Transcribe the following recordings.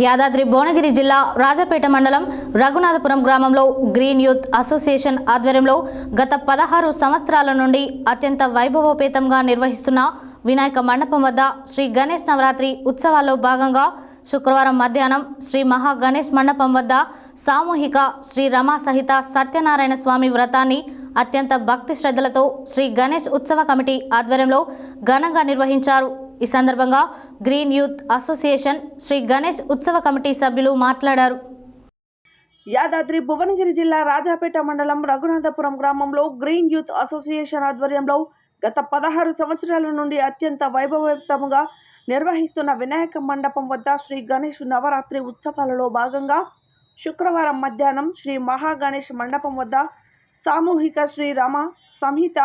యాదాద్రి భువనగిరి జిల్లా రాజపేట మండలం రఘునాథపురం గ్రామంలో గ్రీన్ యూత్ అసోసియేషన్ ఆధ్వర్యంలో గత పదహారు సంవత్సరాల నుండి అత్యంత వైభవోపేతంగా నిర్వహిస్తున్న వినాయక మండపం వద్ద శ్రీ గణేష్ నవరాత్రి ఉత్సవాల్లో భాగంగా శుక్రవారం మధ్యాహ్నం శ్రీ మహా గణేష్ మండపం వద్ద సామూహిక శ్రీ రమా సహిత సత్యనారాయణ స్వామి వ్రతాన్ని అత్యంత భక్తి శ్రద్ధలతో శ్రీ గణేష్ ఉత్సవ కమిటీ ఆధ్వర్యంలో ఘనంగా నిర్వహించారు. ఈ సందర్భంగా green youth association Shri Ganesh ఉత్సవ కమిటీ సభ్యులు మాట్లాడారు. యాదాద్రి భువనగిరి జిల్లా రాజాపేట మండలం రఘునాథపురం గ్రామంలో గ్రీన్ యూత్ అసోసియేషన్ ఆధ్వర్యంలో గత పదహారు సంవత్సరాల నుండి అత్యంత వైభవయుతంగా నిర్వహిస్తున్న వినాయక మండపం వద్ద శ్రీ గణేష్ నవరాత్రి ఉత్సవాలలో భాగంగా శుక్రవారం మధ్యాహ్నం శ్రీ మహాగణేష్ మండపం వద్ద సామూహిక శ్రీరామ సంహిత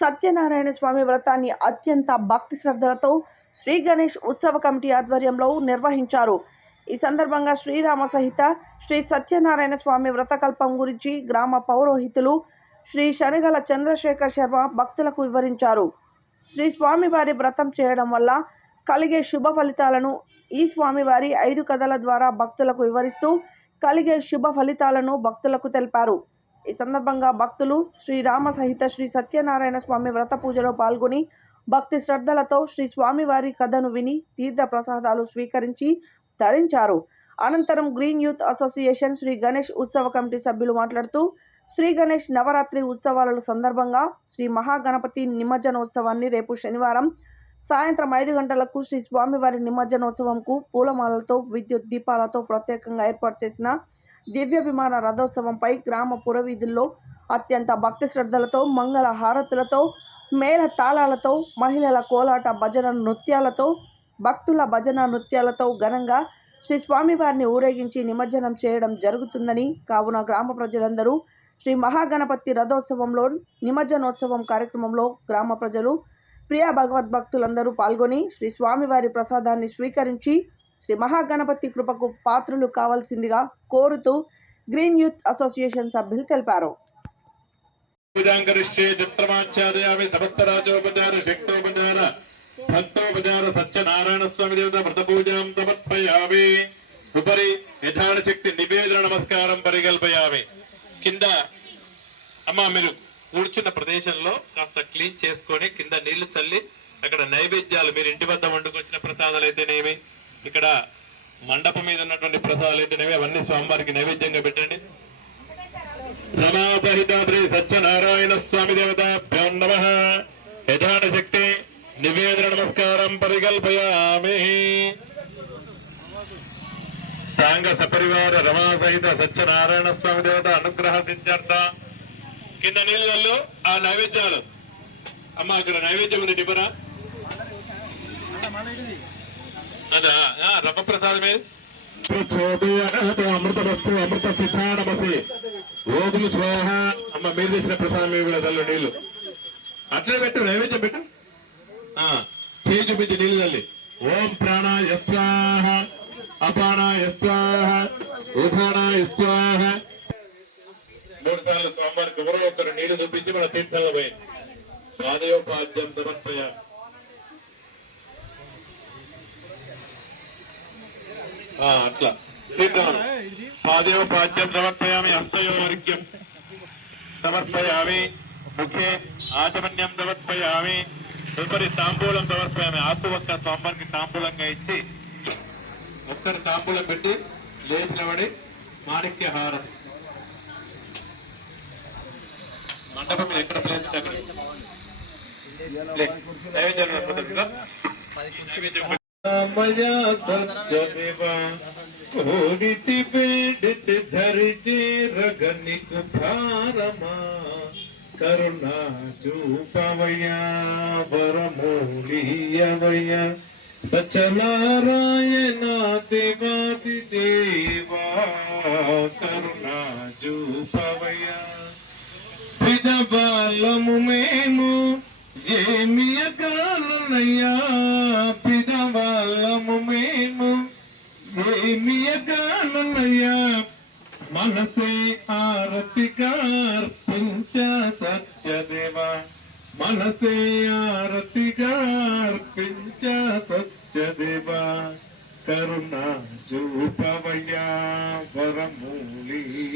సత్యనారాయణ స్వామి వ్రతాన్ని అత్యంత భక్తి శ్రద్ధలతో శ్రీ గణేష్ ఉత్సవ కమిటీ ఆధ్వర్యంలో నిర్వహించారు. ఈ సందర్భంగా శ్రీరామ సహిత శ్రీ సత్యనారాయణ స్వామి వ్రతకల్పం గురించి గ్రామ పౌరోహితులు శ్రీ శనగల చంద్రశేఖర్ శర్మ భక్తులకు వివరించారు. శ్రీ స్వామివారి వ్రతం చేయడం వల్ల కలిగే శుభ ఫలితాలను ఈ స్వామివారి ఐదు కథల ద్వారా భక్తులకు వివరిస్తూ కలిగే శుభ ఫలితాలను భక్తులకు తెలిపారు. ఈ సందర్భంగా భక్తులు శ్రీరామ సహిత శ్రీ సత్యనారాయణ స్వామి వ్రత పూజలో పాల్గొని భక్తి శ్రద్ధలతో శ్రీ స్వామివారి కథను విని తీర్థ ప్రసాదాలు స్వీకరించి ధరించారు అనంతరం green youth association Shri Ganesh ఉత్సవ కమిటీ సభ్యులు మాట్లాడుతూ శ్రీ గణేష్ నవరాత్రి ఉత్సవాల సందర్భంగా శ్రీ మహాగణపతి నిమజ్జనోత్సవాన్ని రేపు శనివారం సాయంత్రం ఐదు గంటలకు శ్రీ స్వామివారి నిమజ్జనోత్సవంకు పూలమాలలతో విద్యుత్ దీపాలతో ప్రత్యేకంగా ఏర్పాటు చేసిన దివ్య విమాన రథోత్సవంపై గ్రామ పురవీధుల్లో అత్యంత భక్తి శ్రద్ధలతో మంగళ హారతులతో మేళ తాళాలతో మహిళల కోలాట భజన నృత్యాలతో భక్తుల భజన నృత్యాలతో ఘనంగా శ్రీ స్వామివారిని ఊరేగించి నిమజ్జనం చేయడం జరుగుతుందని కావున గ్రామ ప్రజలందరూ శ్రీ మహాగణపతి రథోత్సవంలో నిమజ్జనోత్సవం కార్యక్రమంలో గ్రామ ప్రజలు ప్రియ భగవద్భక్తులందరూ పాల్గొని శ్రీ స్వామివారి ప్రసాదాన్ని స్వీకరించి శ్రీ మహాగణపతి కృపకు పాత్రులు కావాల్సిందిగా కోరుతూ గ్రీన్ యూత్ అసోసియేషన్ సభ్యులు తెలిపారు. భక్తోపచార సత్యనారాయణ స్వామి దేవత వ్రత సమర్పయామి. ఉపరి యథాన శక్తి నివేదన నమస్కారం పరికల్పయామి. కింద అమ్మ మీరు కూర్చున్న ప్రదేశంలో కాస్త క్లీన్ చేసుకొని కింద నీళ్ళు చల్లి అక్కడ నైవేద్యాలు మీరు ఇంటి వద్ద వండుకొచ్చిన ప్రసాదాలు అయితేనేమి? ఇక్కడ మండపం మీద ఉన్నటువంటి ప్రసాదాలు అయితేనేమి అవన్నీ స్వామివారికి నైవేద్యంగా పెట్టండి. రమాసహితాద్రి సత్యనారాయణ స్వామి దేవతాభ్యో నమ. యథాన శక్తి నివేదన నమస్కారం పరికల్పయామి. సాంగ సపరివార రమాసహిత సత్యనారాయణ స్వామి దేవత అనుగ్రహ సిద్ధార్థ కింద నీళ్ళల్లో ఆ నైవేద్యాలు. అమ్మ అక్కడ నైవేద్యం ఉంది డిపరా అదా అమృత వస్తు అమృత సిద్ధానమసి ఓదులు స్వాహ. అమ్మ మీరు తెచ్చిన ప్రసాదం ఏమి లేదు నీళ్ళు. అట్లే పెట్టు నైవేద్యం పెట్టు. ఆ, చేయి చూపించి నీళ్ళు తల్లి. ఓం ప్రాణాయ స్వాహ. అపానాయ స్వాహ. ఉపానాయ స్వాహ. మూడు సార్లు స్వామివారికి ఎవరో ఒకరు నీళ్ళు చూపించి మన తీర్థంలో పోయి స్వాదయోపాద్యం సమర్పయ అట్లా. అట్లా పాదేవ పాద్యం సమర్పయామి హస్తయోర్ఘ్యం సమర్పయామి ముఖే ఆచమన్యం సమర్పయామి తదుపరి తాంబూలం సమర్పయామి. ఆకు ఒక్క స్వామికి తాంబూలంగా ఇచ్చి ఒక్కరి తాంబూలం పెట్టి లేచినబడి మాణిక్య హారం. మండపం మీద ఎక్కడ ప్లేస్ నైవేద్యం నడుపుతుందా? నైవేద్యం పెట్టు. రామయ సత్యదేవ కోడితి పీడితి ధరిచి రగనికు భారమా కరుణా చూపవయ్యా వరమూలియవయ్యా సచలారాయణ దేవాది దేవా కరుణా చూపవయ పిదబాలము మేము ఏమియ కాలనయ్యా పిదబాలము మేము ఏమియ కాలనయ్యా మనసే ఆరతిగా అర్పించ సత్యదేవ. మనసే ఆరతిగా అర్పించ సత్యదేవ. కరుణ చూపవయ్యా వరమూలి